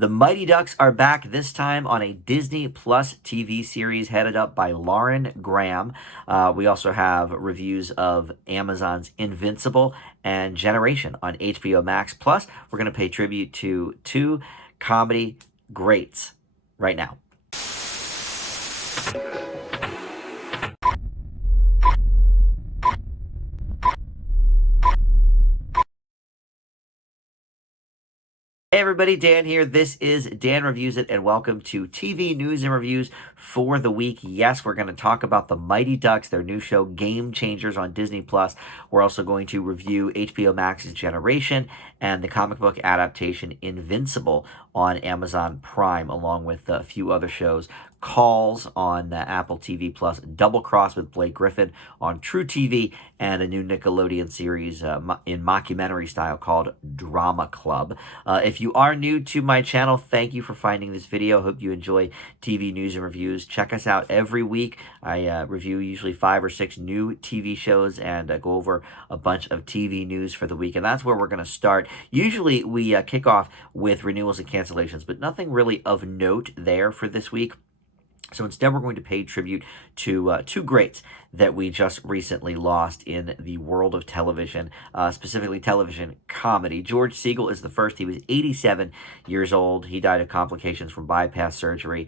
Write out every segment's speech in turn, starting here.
The Mighty Ducks are back this time on a Disney Plus TV series headed up by Lauren Graham. We also have reviews of Amazon's Invincible and Generation on HBO Max. Plus, we're going to pay tribute to two comedy greats right now. Hey everybody, Dan here. This is Dan Reviews It, and welcome to TV News and Reviews for the week. Yes, we're going to talk about the Mighty Ducks, their new show, Game Changers on Disney+. We're also going to review HBO Max's Generation and the comic book adaptation Invincible on Amazon Prime, along with a few other shows. Calls on Apple TV+, Double Cross with Blake Griffin on True TV, and a new Nickelodeon series in mockumentary style called Drama Club. If you are new to my channel, thank you for finding this video. Hope you enjoy TV news and reviews. Check us out every week. I review usually 5 or 6 new TV shows and go over a bunch of TV news for the week, and that's where we're going to start. Usually we kick off with renewals and cancellations, but nothing really of note there for this week. So instead, we're going to pay tribute to two greats that we just recently lost in the world of television, specifically television comedy. George Segal is the first. He was 87 years old. He died of complications from bypass surgery.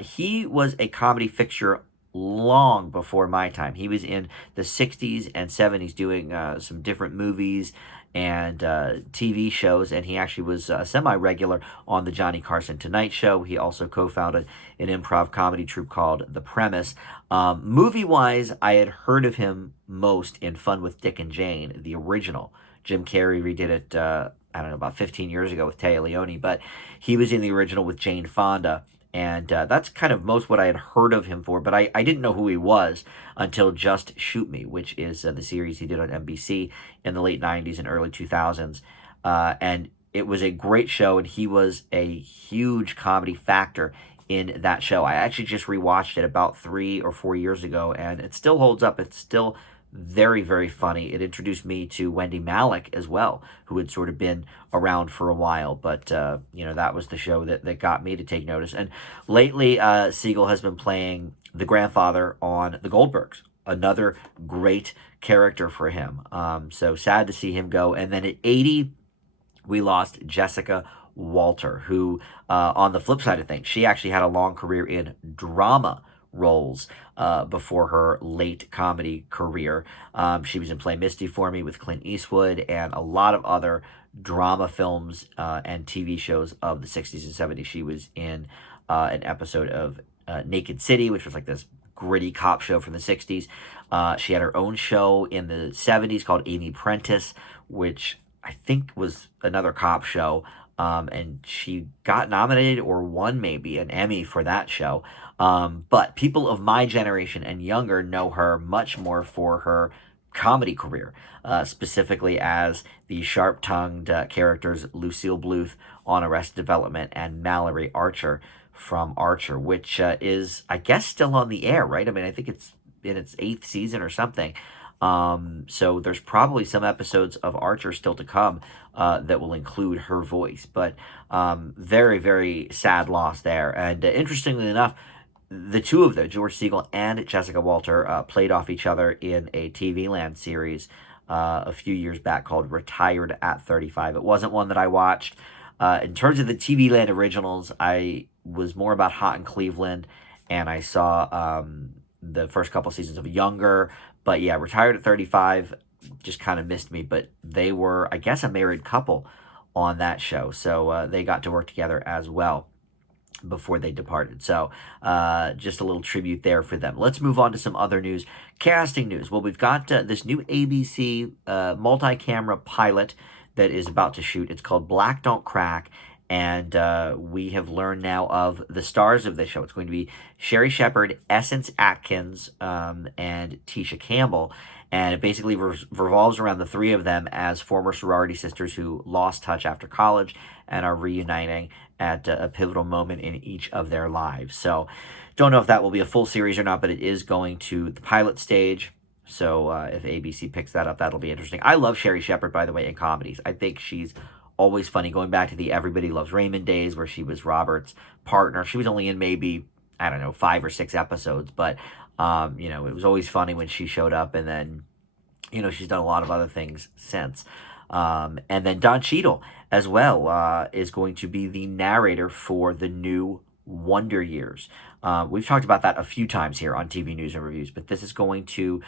He was a comedy fixture long before my time. He was in the 60s and 70s doing some different movies and TV shows, and he actually was semi-regular on the Johnny Carson Tonight Show. He also co-founded an improv comedy troupe called The Premise. Movie-wise, I had heard of him most in Fun with Dick and Jane, the original. Jim Carrey redid it, I don't know, about 15 years ago with Téa Leoni, but he was in the original with Jane Fonda. And that's kind of most what I had heard of him for, but I didn't know who he was until Just Shoot Me, which is the series he did on NBC in the late 90s and early 2000s. And it was a great show, and he was a huge comedy factor in that show. I actually just rewatched it about 3 or 4 years ago, and it still holds up. It's still very, very funny. It introduced me to Wendy Malick as well, who had sort of been around for a while, but that was the show that got me to take notice. And lately, Segal has been playing the grandfather on The Goldbergs, another great character for him. So sad to see him go. And then at 80, we lost Jessica Walter, who, on the flip side of things, she actually had a long career in drama roles before her late comedy career. She was in Play Misty for Me with Clint Eastwood and a lot of other drama films and TV shows of the 60s and 70s. She was in an episode of Naked City, which was like this gritty cop show from the 60s. She had her own show in the 70s called Amy Prentice, which I think was another cop show. And she got nominated or won maybe an Emmy for that show. But people of my generation and younger know her much more for her comedy career, specifically as the sharp-tongued characters Lucille Bluth on Arrested Development and Mallory Archer from Archer, which is, I guess, still on the air, right? I mean, I think it's in its 8th season or something. So there's probably some episodes of Archer still to come that will include her voice, but very, very sad loss there. And interestingly enough, the two of them, George Segal and Jessica Walter, played off each other in a TV Land series a few years back called Retired at 35. It wasn't one that I watched. In terms of the TV Land originals, I was more about Hot in Cleveland, and I saw the first couple seasons of Younger. But yeah, Retired at 35 just kind of missed me. But they were, I guess, a married couple on that show. So they got to work together as well before they departed. So just a little tribute there for them. Let's move on to some other news. Casting news. Well, we've got this new ABC multi-camera pilot that is about to shoot. It's called Black Don't Crack. And we have learned now of the stars of this show. It's going to be Sherry Shepherd, Essence Atkins, and Tisha Campbell. And it basically revolves around the three of them as former sorority sisters who lost touch after college and are reuniting at a pivotal moment in each of their lives. So don't know if that will be a full series or not, but it is going to the pilot stage. So if ABC picks that up, that'll be interesting. I love Sherry Shepherd, by the way, in comedies. I think she's always funny, going back to the Everybody Loves Raymond days where she was Robert's partner. She was only in maybe, I don't know, 5 or 6 episodes, but, it was always funny when she showed up, and then, she's done a lot of other things since. And then Don Cheadle as well is going to be the narrator for the new Wonder Years. We've talked about that a few times here on TV News and Reviews, but this is going to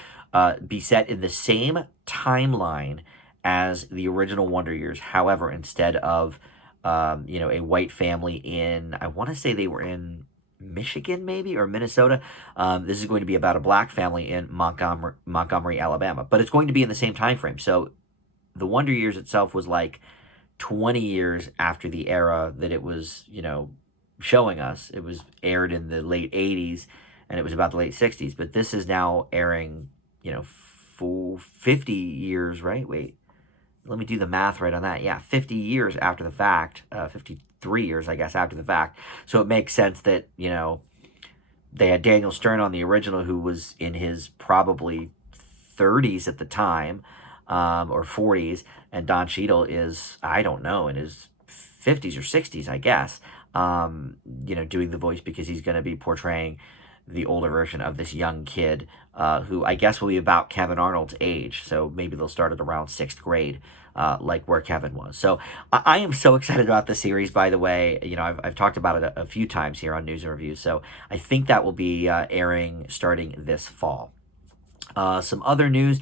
be set in the same timeline as the original Wonder Years. However, instead of a white family in, I want to say they were in Michigan maybe, or Minnesota. This is going to be about a black family in Montgomery, Alabama, but it's going to be in the same time frame. So the Wonder Years itself was like 20 years after the era that it was, showing us. It was aired in the late 80s, and it was about the late 60s, but this is now airing, for 50 years, right? Wait, let me do the math right on that. Yeah, 50 years after the fact, 53 years, I guess, after the fact. So it makes sense that, they had Daniel Stern on the original, who was in his probably 30s at the time, or 40s, and Don Cheadle is, I don't know, in his 50s or 60s, I guess, doing the voice, because he's going to be portraying the older version of this young kid, who I guess will be about Kevin Arnold's age. So maybe they'll start at around 6th grade, like where Kevin was. So I am so excited about the series, by the way. I've talked about it a few times here on News and Reviews. So I think that will be airing starting this fall. Some other news,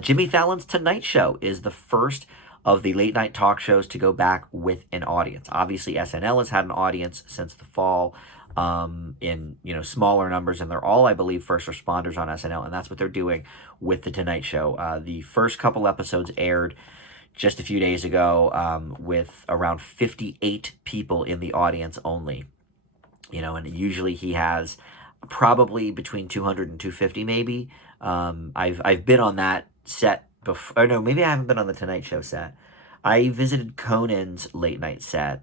Jimmy Fallon's Tonight Show is the first of the late night talk shows to go back with an audience. Obviously, SNL has had an audience since the fall, in smaller numbers, and they're all, I believe, first responders on SNL, and that's what they're doing with the Tonight Show. The first couple episodes aired just a few days ago, with around 58 people in the audience only. And usually he has probably between 200 and 250 maybe. I've been on that set before. Or no, maybe I haven't been on the Tonight Show set. I visited Conan's late night set,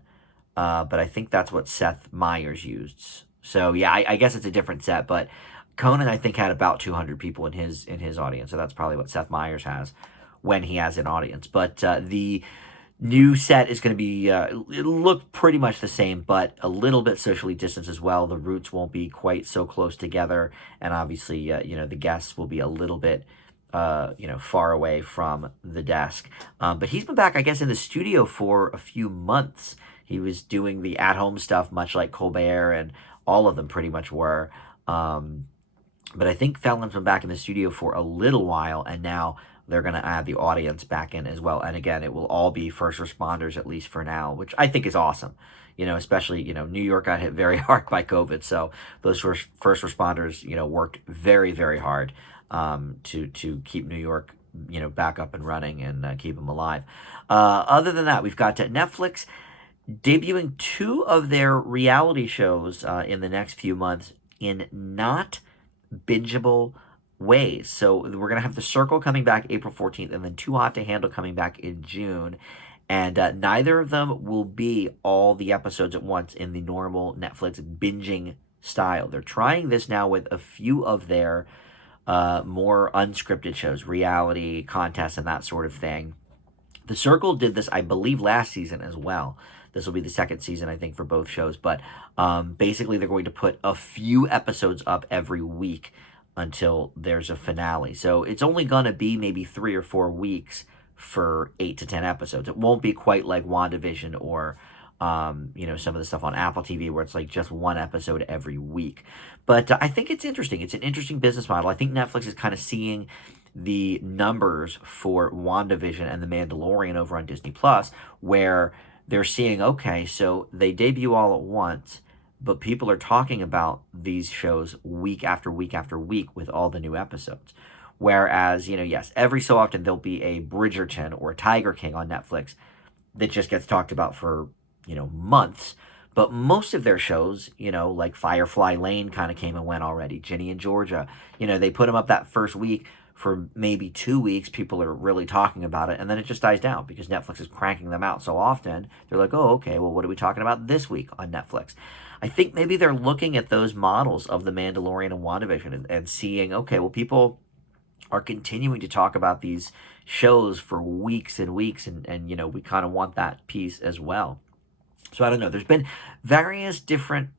but I think that's what Seth Meyers used. So yeah, I guess it's a different set, but Conan, I think, had about 200 people in his audience, so that's probably what Seth Meyers has when he has an audience. But the new set is going to be, it'll look pretty much the same, but a little bit socially distanced as well. The roots won't be quite so close together, and obviously, the guests will be a little bit, far away from the desk. But he's been back, I guess, in the studio for a few months. He was doing the at-home stuff, much like Colbert, and all of them pretty much were. But I think Fallon's been back in the studio for a little while, and now they're going to add the audience back in as well. And again, it will all be first responders, at least for now, which I think is awesome. Especially, New York got hit very hard by COVID. So those first responders, worked very, very hard to keep New York, back up and running, and keep them alive. Other than that, we've got Netflix debuting 2 of their reality shows in the next few months in not bingeable ways. So we're going to have The Circle coming back April 14th, and then Too Hot to Handle coming back in June. And neither of them will be all the episodes at once in the normal Netflix binging style. They're trying this now with a few of their more unscripted shows, reality contests, and that sort of thing. The Circle did this, I believe, last season as well. This will be the second season, I think, for both shows. But basically, they're going to put a few episodes up every week until there's a finale. So it's only going to be maybe 3 or 4 weeks for 8 to 10 episodes. It won't be quite like WandaVision or, some of the stuff on Apple TV where it's like just 1 episode every week. But I think it's interesting. It's an interesting business model. I think Netflix is kind of seeing the numbers for WandaVision and The Mandalorian over on Disney Plus, where they're seeing, okay, so they debut all at once, but people are talking about these shows week after week after week with all the new episodes. Whereas, yes, every so often there'll be a Bridgerton or a Tiger King on Netflix that just gets talked about for, months. But most of their shows, like Firefly Lane kind of came and went already. Ginny and Georgia, they put them up that first week. For maybe 2 weeks, people are really talking about it, and then it just dies down because Netflix is cranking them out so often. They're like, oh, okay, well, what are we talking about this week on Netflix? I think maybe they're looking at those models of The Mandalorian and WandaVision and seeing, okay, well, people are continuing to talk about these shows for weeks and weeks, and we kind of want that piece as well. So I don't know. There's been various different,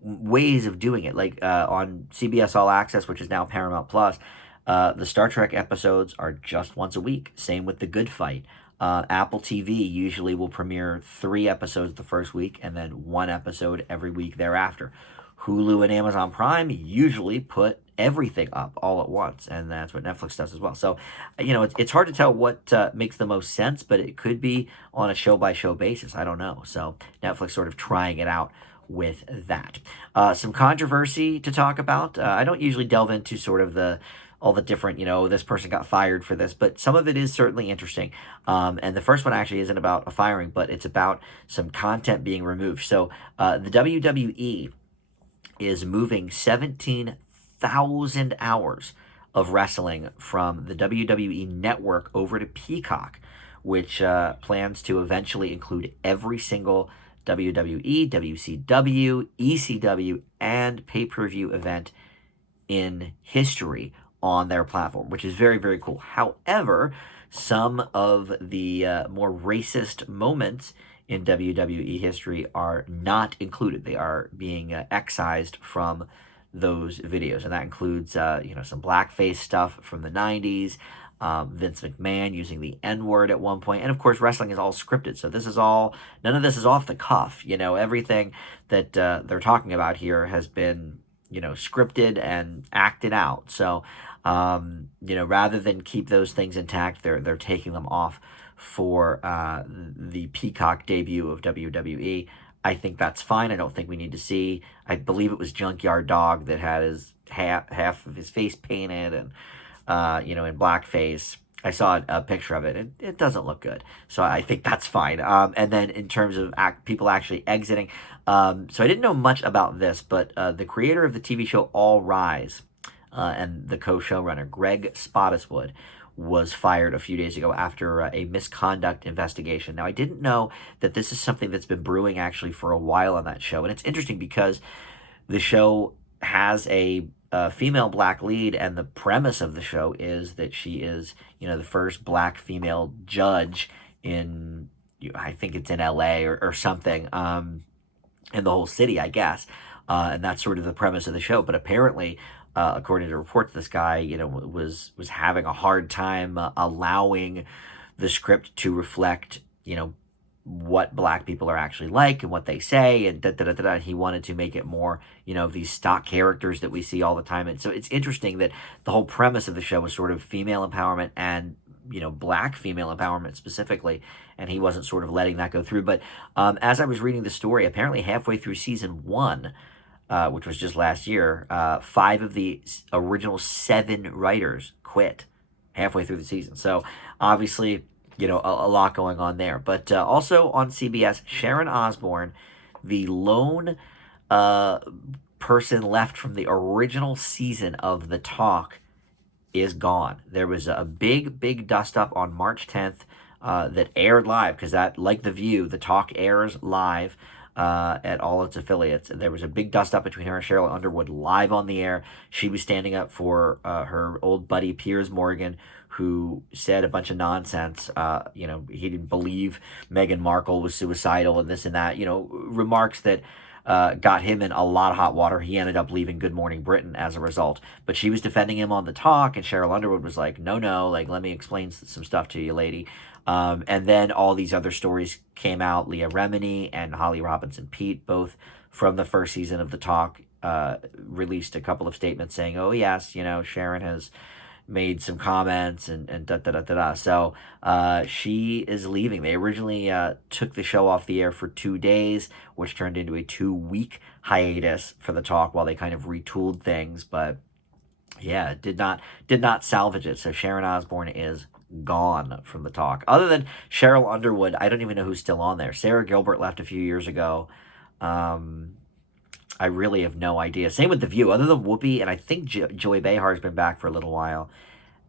ways of doing it. Like on CBS All Access, which is now Paramount Plus, the Star Trek episodes are just once a week. Same with The Good Fight. Apple TV usually will premiere 3 episodes the first week and then 1 episode every week thereafter. Hulu and Amazon Prime usually put everything up all at once, and that's what Netflix does as well. So, it's hard to tell what makes the most sense, but it could be on a show by show basis. I don't know. So, Netflix sort of trying it out with that. Some controversy to talk about. I don't usually delve into sort of all the different, this person got fired for this, but some of it is certainly interesting. And the first one actually isn't about a firing, but it's about some content being removed. So the WWE is moving 17,000 hours of wrestling from the WWE network over to Peacock, which plans to eventually include every single WWE, WCW, ECW, and pay-per-view event in history on their platform, which is very, very cool. However, some of the more racist moments in WWE history are not included. They are being excised from those videos, and that includes some blackface stuff from the 90s, Vince McMahon using the N-word at one point, and of course wrestling is all scripted, so none of this is off the cuff. Everything that they're talking about here has been scripted and acted out. So rather than keep those things intact, they're taking them off for the Peacock debut of WWE. I think that's fine. I don't think we need to see. I believe it was Junkyard Dog that had his half of his face painted and in blackface. I saw a picture of it, and it doesn't look good. So I think that's fine. And then in terms of people actually exiting, so I didn't know much about this, but the creator of the TV show All Rise and the co-showrunner Greg Spottiswoode was fired a few days ago after a misconduct investigation. Now, I didn't know that this is something that's been brewing actually for a while on that show, and it's interesting because the show has a female black lead, and the premise of the show is that she is, the first black female judge in, I think it's in LA or something, in the whole city, I guess. And that's sort of the premise of the show. But apparently, according to reports, this guy, was having a hard time allowing the script to reflect, what black people are actually like and what they say, and he wanted to make it more, these stock characters that we see all the time. And so it's interesting that the whole premise of the show was sort of female empowerment and black female empowerment specifically, and he wasn't sort of letting that go through. But as I was reading the story, apparently halfway through season 1, which was just last year, 5 of the original 7 writers quit halfway through the season. So obviously, a lot going on there. But also on CBS, Sharon Osbourne, the lone person left from the original season of The Talk, is gone. There was a big, big dust up on March 10th that aired live, because that, like The View, The Talk airs live at all its affiliates. And there was a big dust up between her and Cheryl Underwood live on the air. She was standing up for her old buddy Piers Morgan, who said a bunch of nonsense. He didn't believe Meghan Markle was suicidal and this and that. Remarks that got him in a lot of hot water. He ended up leaving Good Morning Britain as a result. But she was defending him on The Talk, and Cheryl Underwood was like, no, like, let me explain some stuff to you, lady. And then all these other stories came out. Leah Remini and Holly Robinson Pete, both from the first season of The Talk, released a couple of statements saying, oh, yes, Sharon has made some comments and da. So she is leaving. They originally took the show off the air for 2 days, which turned into a 2-week hiatus for The Talk while they kind of retooled things. But yeah, did not salvage it. So Sharon Osbourne is gone from The Talk. Other than Cheryl Underwood, I don't even know who's still on there. Sarah Gilbert left a few years ago. I really have no idea. Same with The View. Other than Whoopi, and I think Joy Behar has been back for a little while.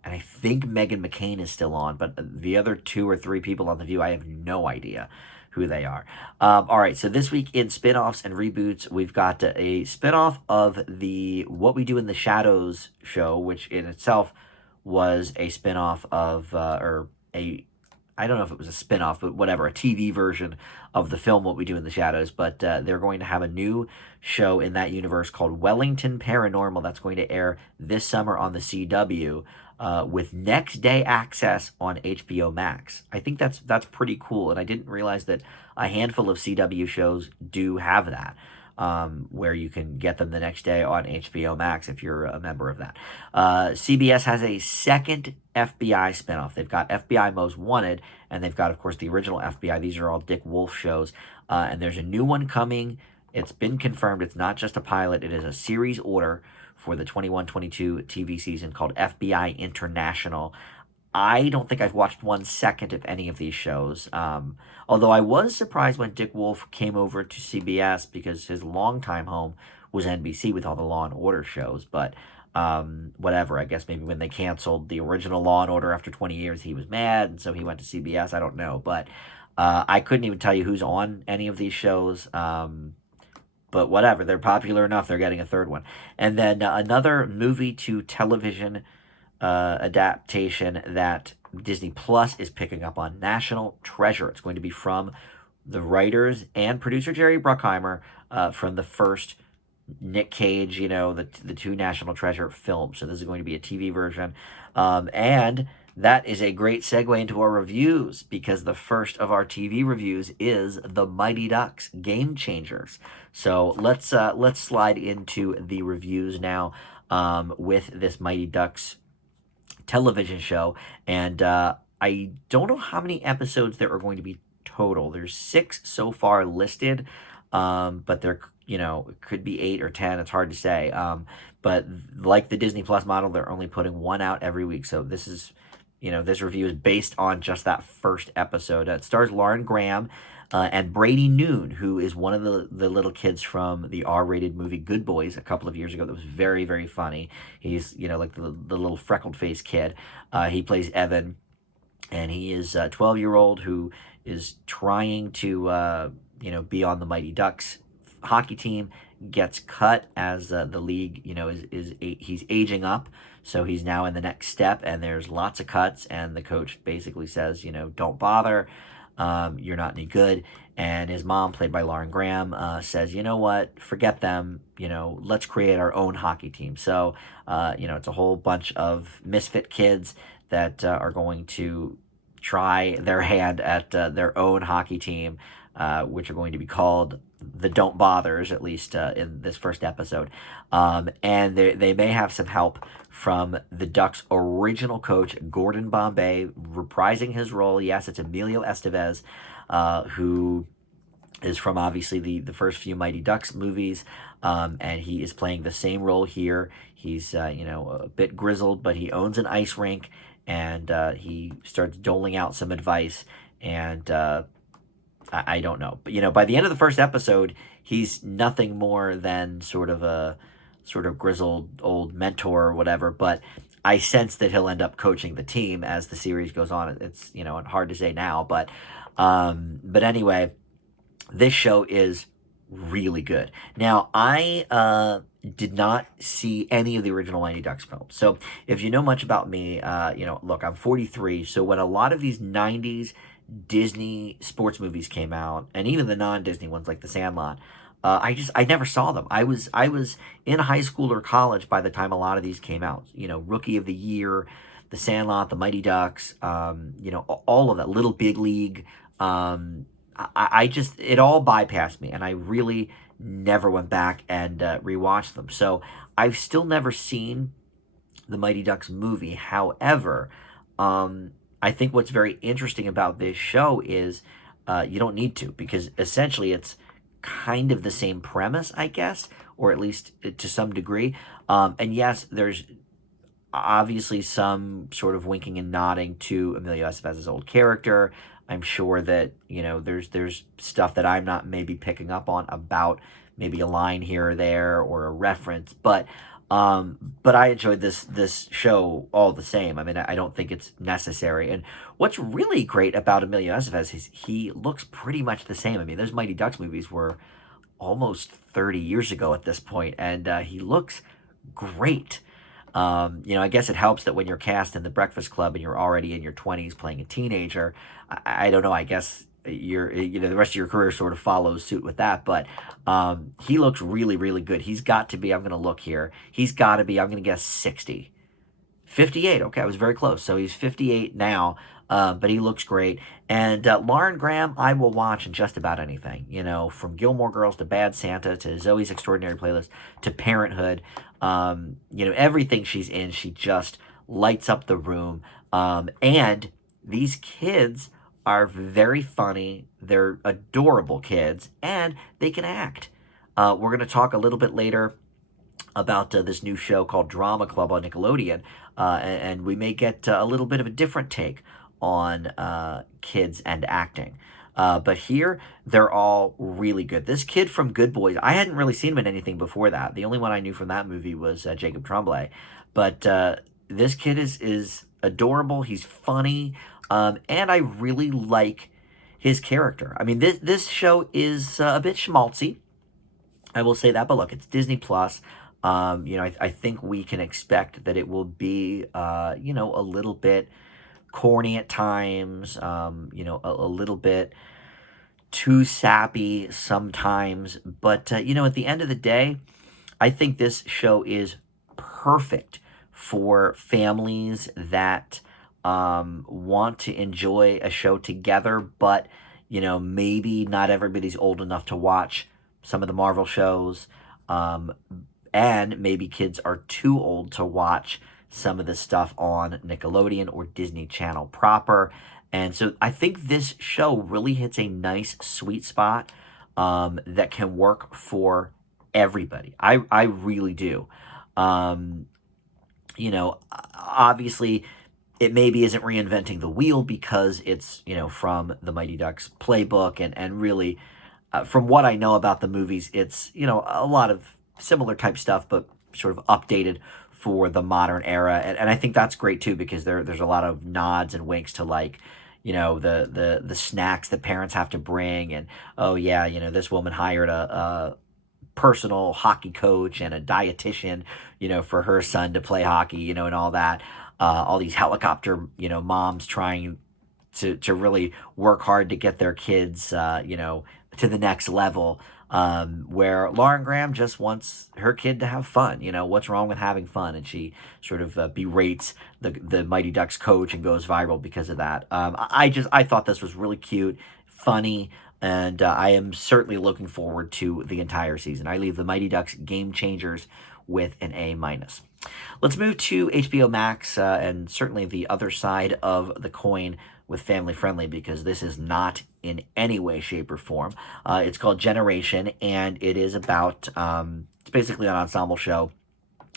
And I think Meghan McCain is still on. But the other 2 or 3 people on The View, I have no idea who they are. All right, so this week in spinoffs and reboots, we've got a spinoff of the What We Do in the Shadows show, which in itself was a spinoff of, or a, I don't know if it was a spinoff, but whatever, a TV version of the film What We Do in the Shadows. But they're going to have a new show in that universe called Wellington Paranormal that's going to air this summer on the CW. With next day access on HBO Max. I think that's pretty cool, and I didn't realize that a handful of CW shows do have that, where you can get them the next day on HBO Max if you're a member of that. CBS has a second FBI spinoff. They've got FBI Most Wanted, and they've got, of course, the original FBI. These are all Dick Wolf shows, and there's a new one coming. It's been confirmed. It's not just a pilot. It is a series order for the 21-22 TV season called FBI International. I don't think I've watched 1 second of any of these shows. Although I was surprised when Dick Wolf came over to CBS because his longtime home was NBC with all the Law and Order shows. But whatever, I guess maybe when they canceled the original Law and Order after 20 years, he was mad, and so he went to CBS. I don't know. But I couldn't even tell you who's on any of these shows. But whatever, they're popular enough, they're getting a third one. And then another movie to television adaptation that Disney Plus is picking up on, National Treasure. It's going to be from the writers and producer Jerry Bruckheimer, from the first Nick Cage, the two National Treasure films. So this is going to be a TV version. And that is a great segue into our reviews, because the first of our TV reviews is The Mighty Ducks Game Changers. So let's slide into the reviews now, with this Mighty Ducks television show. And I don't know how many episodes there are going to be total. There's 6 so far listed, but there, it could be 8 or 10. It's hard to say. But like the Disney Plus model, they're only putting one out every week. So this is, this review is based on just that first episode. It stars Lauren Graham and Brady Noon, who is one of the little kids from the R-rated movie Good Boys a couple of years ago. That was very, very funny. He's, like the little freckled-faced kid. He plays Evan, and he is a 12-year-old who is trying to, be on the Mighty Ducks hockey team, gets cut as the league, he's aging up. So he's now in the next step, and there's lots of cuts, and the coach basically says, don't bother. You're not any good. And his mom, played by Lauren Graham, says, you know what, forget them, let's create our own hockey team. So, it's a whole bunch of misfit kids that are going to try their hand at their own hockey team, which are going to be called the Don't Bothers, at least in this first episode. And they may have some help from the Ducks' original coach, Gordon Bombay, reprising his role. Yes, it's Emilio Estevez, who is from obviously the first few Mighty Ducks movies, and he is playing the same role here. He's a bit grizzled, but he owns an ice rink, and he starts doling out some advice, and I don't know. But, by the end of the first episode, he's nothing more than sort of grizzled old mentor or whatever. But I sense that he'll end up coaching the team as the series goes on. It's, hard to say now. But anyway, this show is really good. Now, I did not see any of the original Mighty Ducks films. So if you know much about me, look, I'm 43. So when a lot of these 90s Disney sports movies came out, and even the non-Disney ones like The Sandlot, I never saw them. I was in high school or college by the time a lot of these came out. Rookie of the Year, The Sandlot, The Mighty Ducks, all of that, Little Big League. I just, it all bypassed me, and I really never went back and rewatched them. So I've still never seen the Mighty Ducks movie. However, I think what's very interesting about this show is you don't need to, because essentially it's kind of the same premise, I guess, or at least to some degree. And yes, there's obviously some sort of winking and nodding to Emilio Estevez's old character. I'm sure that, there's stuff that I'm not maybe picking up on, about maybe a line here or there or a reference, but I enjoyed this show all the same. I mean, I don't think it's necessary. And what's really great about Emilio Estevez is he looks pretty much the same. I mean, those Mighty Ducks movies were almost 30 years ago at this point, and he looks great. I guess it helps that when you're cast in The Breakfast Club and you're already in your 20s playing a teenager, I don't know, I guess the rest of your career sort of follows suit with that, but he looks really, really good. He's got to be, I'm going to look here, he's got to be, I'm going to guess 60. 58. Okay, I was very close. So he's 58 now, but he looks great. And Lauren Graham, I will watch in just about anything. From Gilmore Girls to Bad Santa to Zoe's Extraordinary Playlist to Parenthood. Everything she's in, she just lights up the room. And these kids are very funny. They're adorable kids, and they can act. We're going to talk a little bit later about this new show called Drama Club on Nickelodeon, and we may get a little bit of a different take on kids and acting. But here, they're all really good. This kid from Good Boys, I hadn't really seen him in anything before that. The only one I knew from that movie was Jacob Tremblay. But this kid is adorable. He's funny, and I really like his character. I mean, this show is a bit schmaltzy. I will say that, but look, it's Disney Plus. I think we can expect that it will be, a little bit corny at times, a little bit too sappy sometimes. But, at the end of the day, I think this show is perfect for families that want to enjoy a show together, but, maybe not everybody's old enough to watch some of the Marvel shows. And maybe kids are too old to watch some of the stuff on Nickelodeon or Disney Channel proper. And so I think this show really hits a nice sweet spot that can work for everybody. I really do. Um, Obviously, it maybe isn't reinventing the wheel because it's, from the Mighty Ducks playbook. And really, from what I know about the movies, it's, a lot of similar type stuff, but sort of updated for the modern era. And I think that's great too, because there's a lot of nods and winks to, like, the snacks that parents have to bring. And, oh yeah, this woman hired a personal hockey coach and a dietitian, for her son to play hockey, and all that. All these helicopter, moms trying to really work hard to get their kids, to the next level. Where Lauren Graham just wants her kid to have fun. What's wrong with having fun? And she sort of berates the Mighty Ducks coach and goes viral because of that. I thought this was really cute, funny, and I am certainly looking forward to the entire season. I leave the Mighty Ducks Game Changers with an A minus. Let's move to HBO Max, and certainly the other side of the coin with family friendly, because this is not in any way, shape, or form. It's called Generation, and it is about, it's basically an ensemble show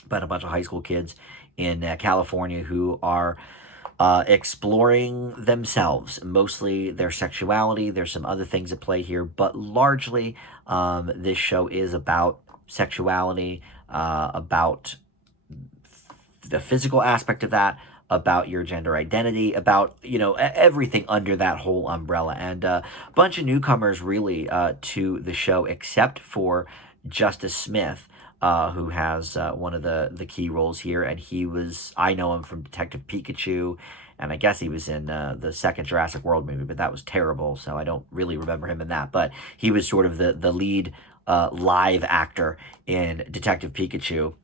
about a bunch of high school kids in California who are exploring themselves, mostly their sexuality. There's some other things at play here, but largely this show is about sexuality, about the physical aspect of that, about your gender identity, about everything under that whole umbrella. And a bunch of newcomers really to the show, except for Justice Smith, who has one of the key roles here. And I know him from Detective Pikachu, and I guess he was in the second Jurassic World movie, but that was terrible, so I don't really remember him in that. But he was sort of the lead live actor in Detective Pikachu.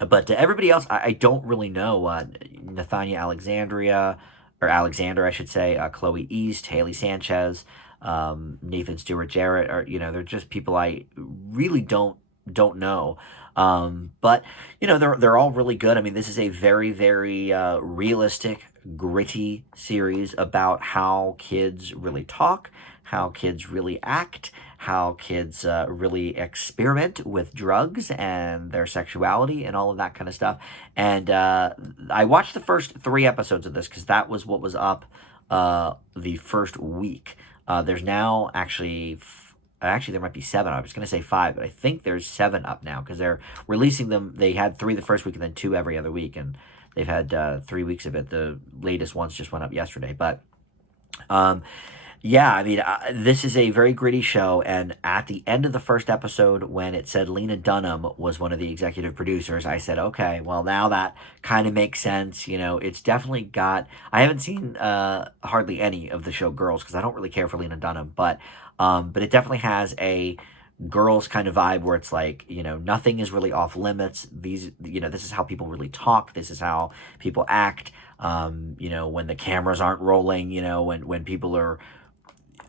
But everybody else, I don't really know. Nathania Alexander, I should say, Chloe East, Haley Sanchez, Nathan Stewart Jarrett, or they're just people I really don't know. But they're all really good. I mean, this is a very, very realistic, gritty series about how kids really talk, how kids really act, how kids really experiment with drugs and their sexuality and all of that kind of stuff. And I watched the first 3 episodes of this because that was what was up the first week. There's now actually there might be 7. I was going to say 5, but I think there's 7 up now because they're releasing them. They had 3 the first week and then 2 every other week, and they've had 3 weeks of it. The latest ones just went up yesterday. But Yeah, I mean, this is a very gritty show, and at the end of the first episode, when it said Lena Dunham was one of the executive producers, I said, okay, well, now that kind of makes sense. It's definitely got. I haven't seen hardly any of the show Girls because I don't really care for Lena Dunham, but it definitely has a Girls kind of vibe where it's like, nothing is really off limits. This is how people really talk. This is how people act. When the cameras aren't rolling, when people are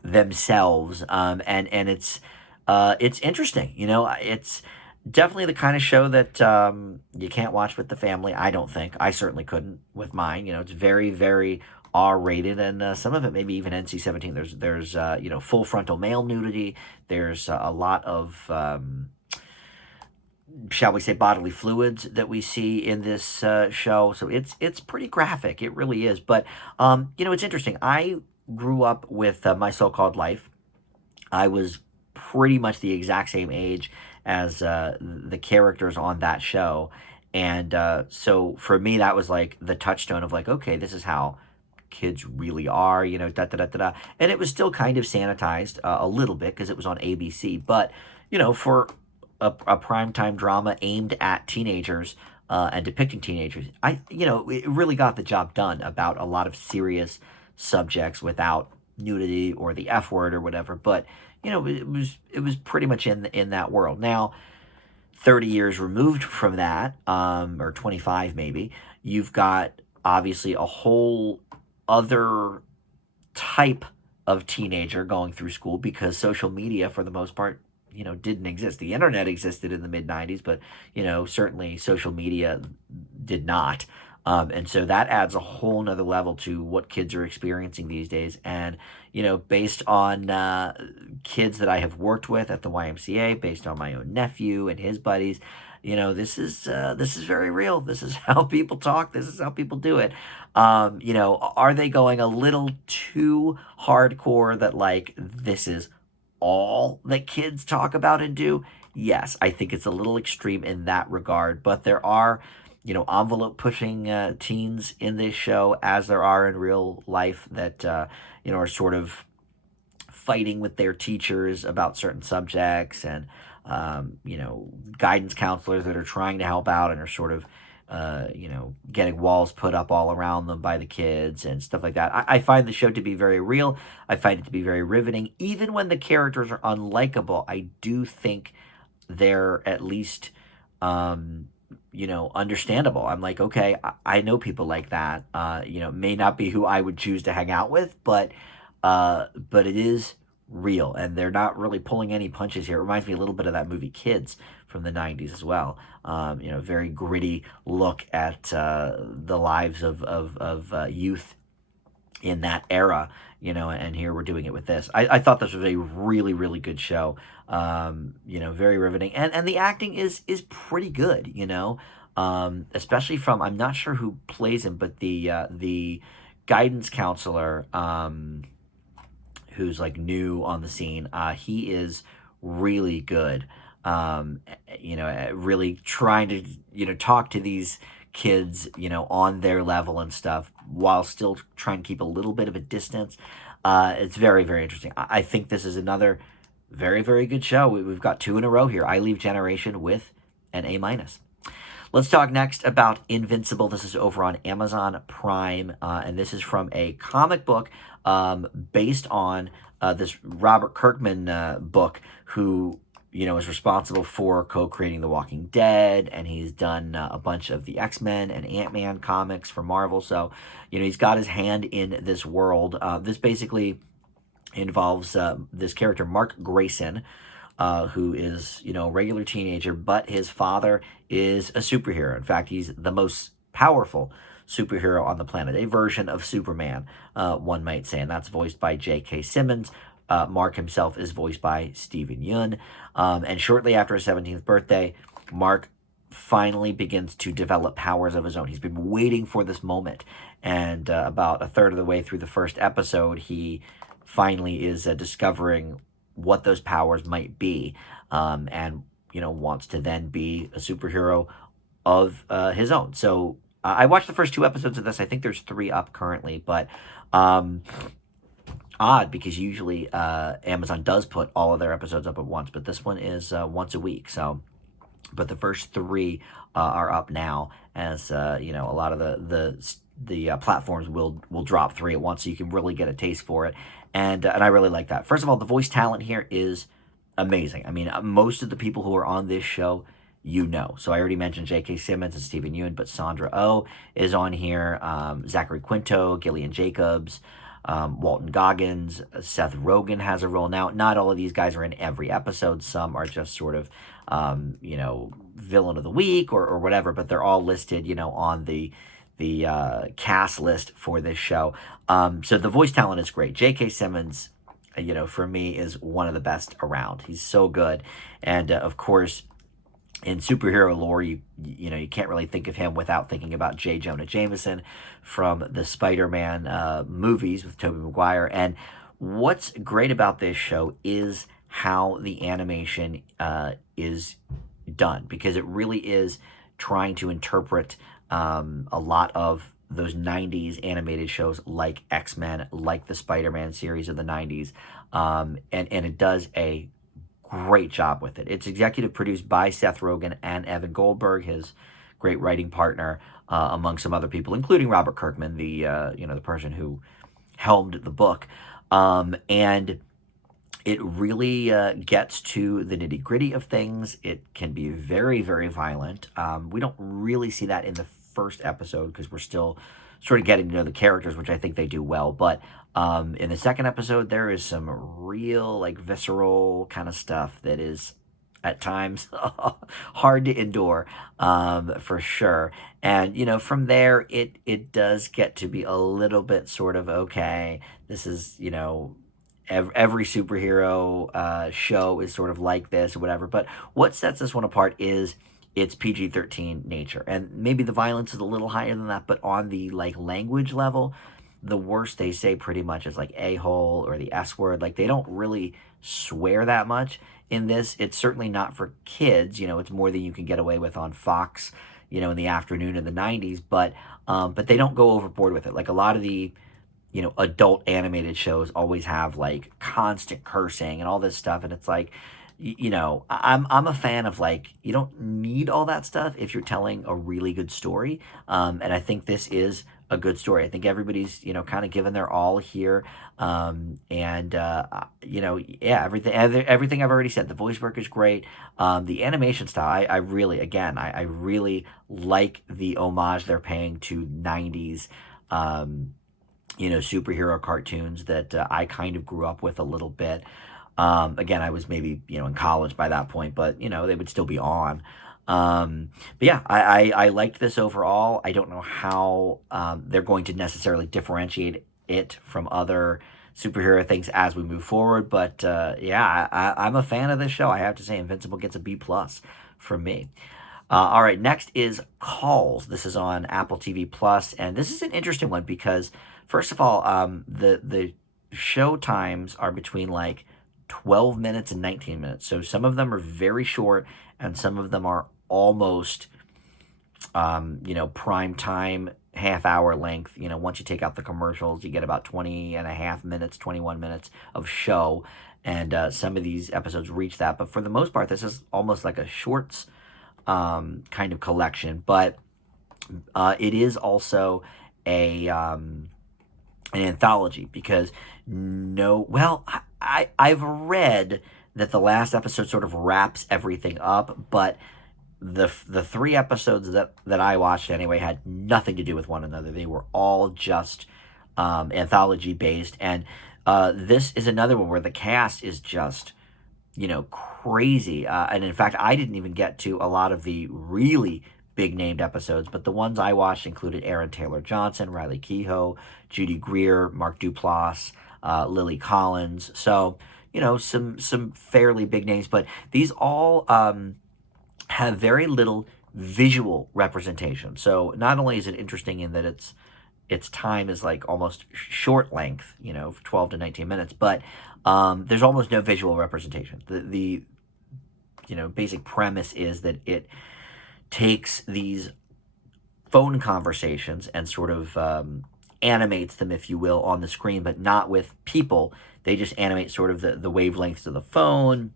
themselves, and it's interesting. It's definitely the kind of show that you can't watch with the family. I don't think I certainly couldn't with mine. It's very, very R-rated, and some of it maybe even NC-17. There's full frontal male nudity. There's a lot of shall we say, bodily fluids that we see in this show. So it's pretty graphic. It really is. But it's interesting. I grew up with My So-Called Life. I was pretty much the exact same age as the characters on that show. And so for me, that was like the touchstone of like, okay, this is how kids really are, da da da da da. And it was still kind of sanitized a little bit because it was on ABC. But, for a primetime drama aimed at teenagers and depicting teenagers, it really got the job done about a lot of serious subjects without nudity or the F word or whatever. But it was pretty much in that world. Now, 30 years removed from that, or 25 maybe, you've got obviously a whole other type of teenager going through school because social media, for the most part, didn't exist. The internet existed in the mid 90s, but, certainly social media did not. And so that adds a whole nother level to what kids are experiencing these days. And, based on kids that I have worked with at the YMCA, based on my own nephew and his buddies, this is very real. This is how people talk. This is how people do it. Are they going a little too hardcore that like this is all that kids talk about and do? Yes, I think it's a little extreme in that regard, but there are, envelope pushing teens in this show as there are in real life that, are sort of fighting with their teachers about certain subjects and, guidance counselors that are trying to help out and are sort of, getting walls put up all around them by the kids and stuff like that. I find the show to be very real. I find it to be very riveting. Even when the characters are unlikable, I do think they're at least, understandable. I'm like, okay, I know people like that. May not be who I would choose to hang out with, but it is real, and they're not really pulling any punches here. It reminds me a little bit of that movie Kids from the 90s as well. Very gritty look at the lives of youth in that era, and here we're doing it with this. I thought this was a really, really good show. Very riveting. And the acting is pretty good, especially from, I'm not sure who plays him, but the guidance counselor, who's like new on the scene, he is really good. Really trying to, talk to these kids, on their level and stuff while still trying to keep a little bit of a distance. It's very, very interesting. I think this is another very, very good show. We've got two in a row here. I leave Generation with an A minus. Let's talk next about Invincible. This is over on Amazon Prime, and this is from a comic book based on this Robert Kirkman book, who is responsible for co-creating The Walking Dead, and he's done a bunch of the X-Men and Ant-Man comics for Marvel. So, he's got his hand in this world. This basically involves this character, Mark Grayson, who is, a regular teenager, but his father is a superhero. In fact, he's the most powerful superhero on the planet, a version of Superman, one might say, and that's voiced by J.K. Simmons. Mark himself is voiced by Steven Yeun. And shortly after his 17th birthday, Mark finally begins to develop powers of his own. He's been waiting for this moment. And about a third of the way through the first episode, he finally is discovering what those powers might be, and, wants to then be a superhero of his own. So I watched the first two episodes of this. I think there's 3 up currently, but odd because usually Amazon does put all of their episodes up at once, but this one is once a week. So, but the first three are up now, as you know, a lot of the platforms will drop three at once, so you can really get a taste for it, and I really like that. First of all, the voice talent here is amazing. I mean, most of the people who are on this show, you know. So I already mentioned J.K. Simmons and Stephen Ewan, but Sandra Oh is on here. Zachary Quinto, Gillian Jacobs, Walton Goggins, Seth Rogen has a role. Now, not all of these guys are in every episode. Some are just sort of, you know, villain of the week or whatever, but they're all listed, you know, on the cast list for this show. So the voice talent is great. J.K. Simmons, you know, for me is one of the best around. He's so good, and of course, in superhero lore, you know, you can't really think of him without thinking about J. Jonah Jameson from the Spider-Man movies with Tobey Maguire. And what's great about this show is how the animation is done, because it really is trying to interpret a lot of those 90s animated shows like X-Men, like the Spider-Man series of the 90s. And it does a great job with it. It's executive produced by Seth Rogen and Evan Goldberg, his great writing partner, among some other people, including Robert Kirkman, the you know, the person who helmed the book. And it really gets to the nitty gritty of things. It can be very, very violent. We don't really see that in the first episode because we're still sort of getting to know the characters, which I think they do well. But in the second episode, there is some real, like, visceral kind of stuff that is at times hard to endure, for sure. And, you know, from there, it does get to be a little bit sort of, okay, this is, you know, every superhero show is sort of like this or whatever. But what sets this one apart is its PG-13 nature. And maybe the violence is a little higher than that, but on the, like, language level, the worst they say pretty much is like a-hole or the S word. Like, they don't really swear that much in this. It's certainly not for kids. You know, it's more than you can get away with on Fox, you know, in the afternoon in the 90s. But they don't go overboard with it. Like a lot of the, you know, adult animated shows always have like constant cursing and all this stuff, and it's like, you know, I'm a fan of, like, you don't need all that stuff if you're telling a really good story. And I think this is a good story. I think everybody's, you know, kind of given their all here. You know, yeah, everything I've already said. The voice work is great. The animation style, I really, again, I really like the homage they're paying to 90s. You know, superhero cartoons that I kind of grew up with a little bit. Again, I was maybe, you know, in college by that point, but, you know, they would still be on. But yeah, I liked this overall. I don't know how they're going to necessarily differentiate it from other superhero things as we move forward. But yeah, I'm a fan of this show. I have to say, Invincible gets a B plus from me. All right, next is Calls. This is on Apple TV Plus, and this is an interesting one because, first of all, the show times are between like 12 minutes and 19 minutes. So some of them are very short, and some of them are almost, you know, prime time, half hour length. You know, once you take out the commercials, you get about 20 and a half minutes, 21 minutes of show, and some of these episodes reach that. But for the most part, this is almost like a shorts kind of collection, but it is also a an anthology because I've read that the last episode sort of wraps everything up, but the three episodes that I watched anyway had nothing to do with one another. They were all just anthology based, and this is another one where the cast is just, you know, crazy. And in fact, I didn't even get to a lot of the really big named episodes, but the ones I watched included Aaron Taylor Johnson, Riley Keough, Judy Greer, Mark Duplass, Lily Collins. So, you know, some fairly big names, but these all have very little visual representation. So not only is it interesting in that its time is like almost short length, you know, 12 to 19 minutes, but there's almost no visual representation. The you know, basic premise is that it takes these phone conversations and sort of animates them, if you will, on the screen, but not with people. They just animate sort of the wavelengths of the phone,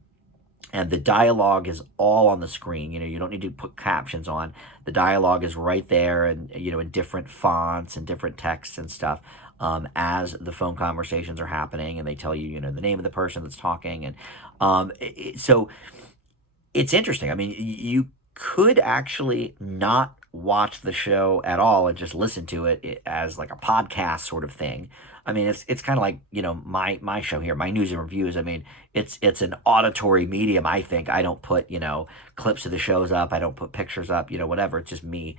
and the dialogue is all on the screen. You don't need to put captions on. The dialogue is right there, and in different fonts and different texts and stuff, as the phone conversations are happening, and they tell you, the name of the person that's talking. And so it's interesting. I mean, you could actually not watch the show at all and just listen to it as like a podcast sort of thing. I mean, it's kind of like, my show here, my news and reviews. I mean, it's an auditory medium. I think I don't put clips of the shows up. I don't put pictures up. Whatever. It's just me,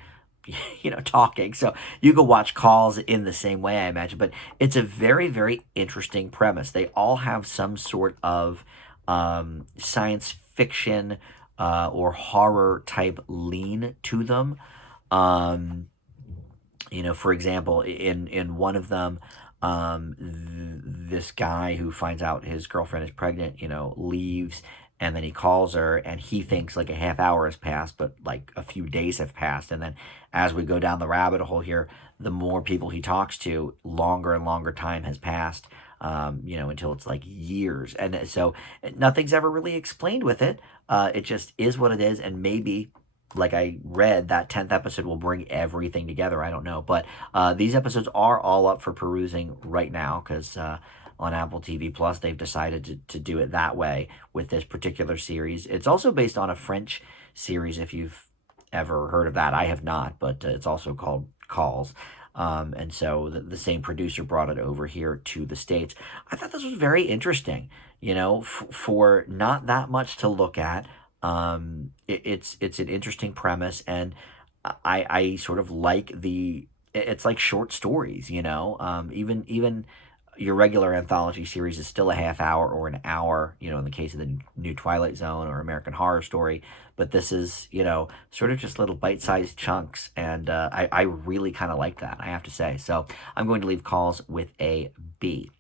talking. So you can watch calls in the same way, I imagine. But it's a very, very interesting premise. They all have some sort of science fiction or horror type lean to them. Um, for example, in one of them, this guy who finds out his girlfriend is pregnant, leaves, and then he calls her, and he thinks like a half hour has passed, but like a few days have passed. And then as we go down the rabbit hole here, the more people he talks to, longer and longer time has passed. Until it's like years. And so nothing's ever really explained with it. It just is what it is. And maybe, like I read, that 10th episode will bring everything together. I don't know. But these episodes are all up for perusing right now, because on Apple TV Plus, they've decided to do it that way with this particular series. It's also based on a French series, if you've ever heard of that. I have not, but it's also called Calls. And so the same producer brought it over here to the States. I thought this was very interesting, for not that much to look at. It's an interesting premise, and I sort of like it's like short stories, even your regular anthology series is still a half hour or an hour, in the case of the new Twilight Zone or American Horror Story. But this is, sort of just little bite-sized chunks, and I really kind of like that, I have to say. So I'm going to leave Calls with a B.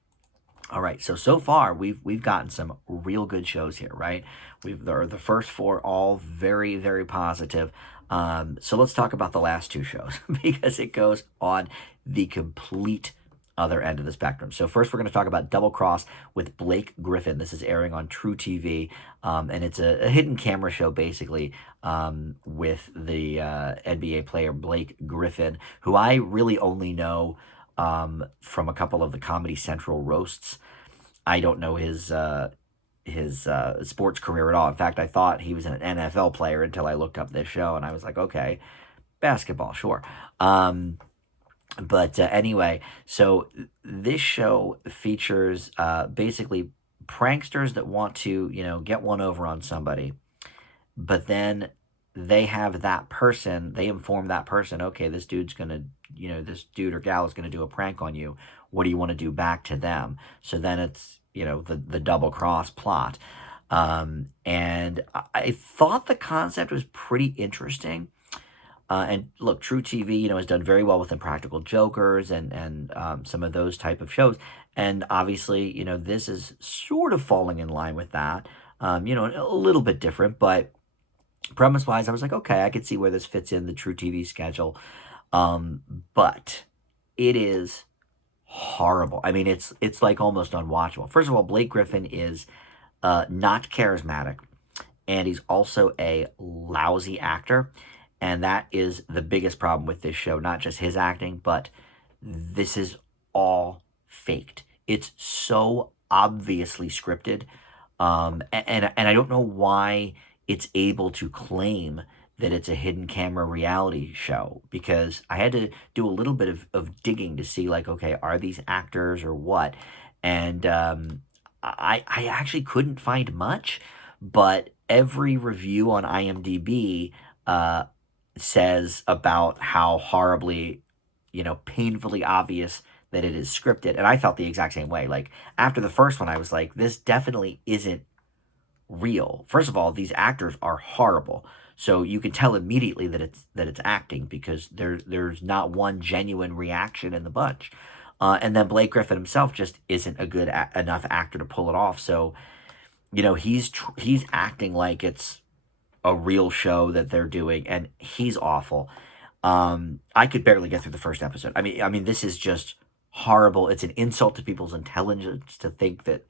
All right, so far we've gotten some real good shows here, right? The first four all very, very positive. So let's talk about the last two shows because it goes on the complete other end of the spectrum. So first we're going to talk about Double Cross with Blake Griffin. This is airing on True TV, and it's a hidden camera show basically, with the NBA player Blake Griffin, who I really only know from a couple of the Comedy Central roasts. I don't know his sports career at all. In fact, I thought he was an NFL player until I looked up this show, and I was like, okay, basketball, sure. But anyway, so this show features basically pranksters that want to, get one over on somebody, but then they have that person, they inform that person, okay, this dude's gonna, this dude or gal is gonna do a prank on you. What do you want to do back to them? So then it's, the double cross plot. And I thought the concept was pretty interesting. And look, True TV, has done very well with Impractical Jokers and some of those type of shows. And obviously, this is sort of falling in line with that. A little bit different, but premise-wise, I was like, okay, I could see where this fits in the True TV schedule. But it is horrible. I mean, it's like almost unwatchable. First of all, Blake Griffin is not charismatic, and he's also a lousy actor. And that is the biggest problem with this show. Not just his acting, but this is all faked. It's so obviously scripted. And I don't know why it's able to claim that it's a hidden camera reality show, because I had to do a little bit of digging to see, like, okay, are these actors or what? And I actually couldn't find much, but every review on IMDb says about how horribly, painfully obvious that it is scripted. And I felt the exact same way. Like, after the first one, I was like, this definitely isn't real. First of all, these actors are horrible. So you can tell immediately that it's acting, because there's not one genuine reaction in the bunch. And then Blake Griffin himself just isn't a good enough actor to pull it off. So, he's acting like it's a real show that they're doing, and he's awful. I could barely get through the first episode. I mean, this is just horrible. It's an insult to people's intelligence to think that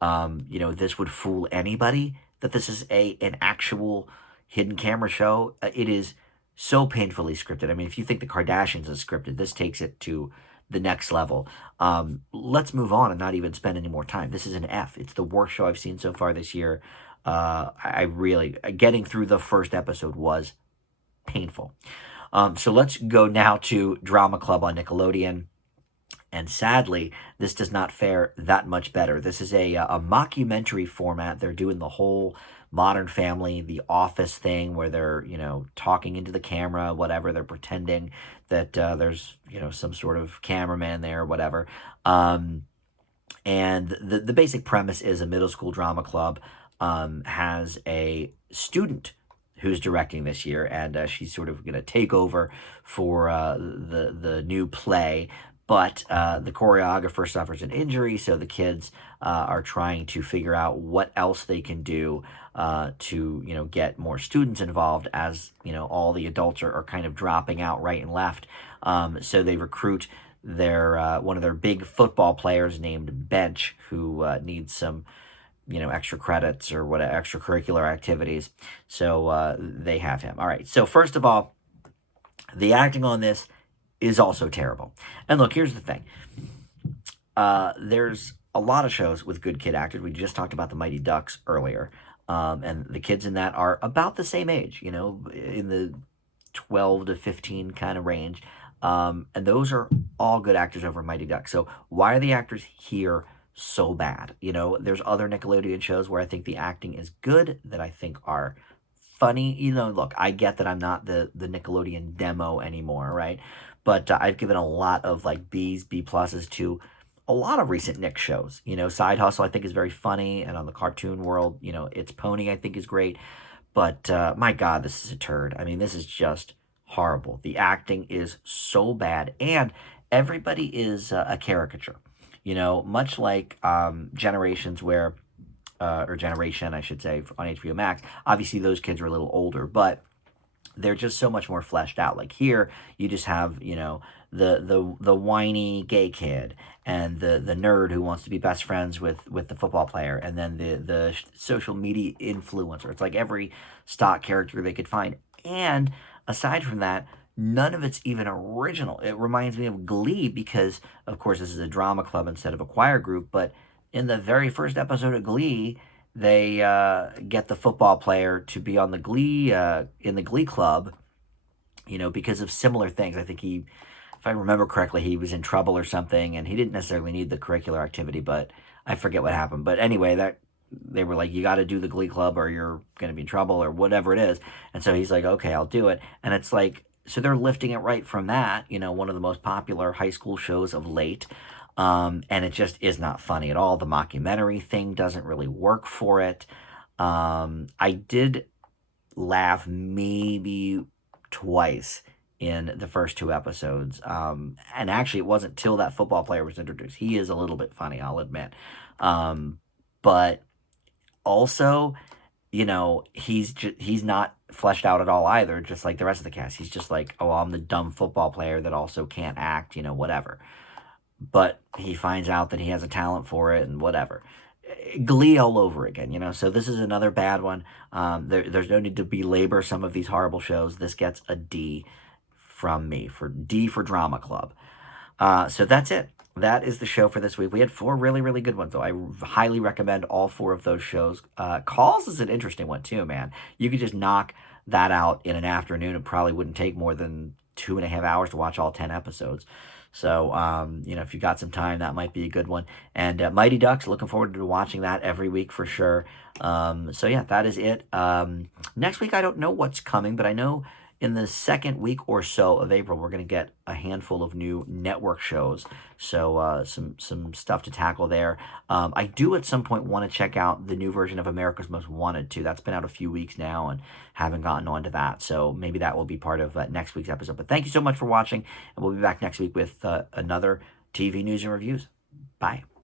this would fool anybody, that this is an actual hidden camera show. It is so painfully scripted. I mean, if you think the Kardashians is scripted, this takes it to the next level. Let's move on and not even spend any more time. This is an F. It's the worst show I've seen so far this year. I really, getting through the first episode was painful. So let's go now to Drama Club on Nickelodeon. And sadly, this does not fare that much better. This is a mockumentary format. They're doing the whole Modern Family, The Office thing where they're, talking into the camera, whatever. They're pretending that there's, some sort of cameraman there or whatever. And the basic premise is a middle school drama club has a student who's directing this year, and she's sort of going to take over for the new play. But the choreographer suffers an injury, so the kids are trying to figure out what else they can do to get more students involved, as all the adults are kind of dropping out right and left. So they recruit their one of their big football players named Bench, who needs some extra credits or what extracurricular activities. So they have him. All right. So first of all, the acting on this is also terrible. And look, here's the thing. There's a lot of shows with good kid actors. We just talked about the Mighty Ducks earlier. And the kids in that are about the same age, in the 12 to 15 kind of range. And those are all good actors over Mighty Ducks. So why are the actors here so bad? There's other Nickelodeon shows where I think the acting is good, that I think are funny. Look, I get that I'm not the Nickelodeon demo anymore, right? But I've given a lot of like B's, B pluses to a lot of recent Nick shows. Side Hustle I think is very funny, and on the cartoon world, It's Pony I think is great. But my God, this is a turd. I mean, this is just horrible. The acting is so bad, and everybody is a caricature. Much like Generations, where or Generation, I should say, on HBO Max. Obviously, those kids are a little older, but they're just so much more fleshed out. Like here, you just have the whiny gay kid, and the nerd who wants to be best friends with the football player, and then the social media influencer. It's like every stock character they could find. And aside from that, none of it's even original. It reminds me of Glee because, of course, this is a drama club instead of a choir group. But in the very first episode of Glee, they get the football player to be on the Glee in the Glee club, because of similar things. I think if I remember correctly, he was in trouble or something, and he didn't necessarily need the curricular activity, but I forget what happened. But anyway, that they were like, you got to do the Glee club or you're going to be in trouble or whatever it is. And so he's like, okay, I'll do it. And it's like, so they're lifting it right from that, one of the most popular high school shows of late. And it just is not funny at all. The mockumentary thing doesn't really work for it. I did laugh maybe twice in the first two episodes. And actually, it wasn't till that football player was introduced. He is a little bit funny, I'll admit. But also, he's not fleshed out at all either, just like the rest of the cast. He's just like, oh, I'm the dumb football player that also can't act, whatever. But he finds out that he has a talent for it and whatever. Glee all over again, so this is another bad one. There's no need to belabor some of these horrible shows. This gets a D from me, for D for Drama Club. So that's it. That is the show for this week. We had 4 really, really good ones, though. I highly recommend all 4 of those shows. Calls is an interesting one, too, man. You could just knock that out in an afternoon. It probably wouldn't take more than 2.5 hours to watch all 10 episodes. So, if you got some time, that might be a good one. And Mighty Ducks, looking forward to watching that every week for sure. So, yeah, that is it. Next week, I don't know what's coming, but I know in the second week or so of April, we're going to get a handful of new network shows. So some stuff to tackle there. I do at some point want to check out the new version of America's Most Wanted too. That's been out a few weeks now and haven't gotten on to that. So maybe that will be part of next week's episode. But thank you so much for watching, and we'll be back next week with another TV news and reviews. Bye.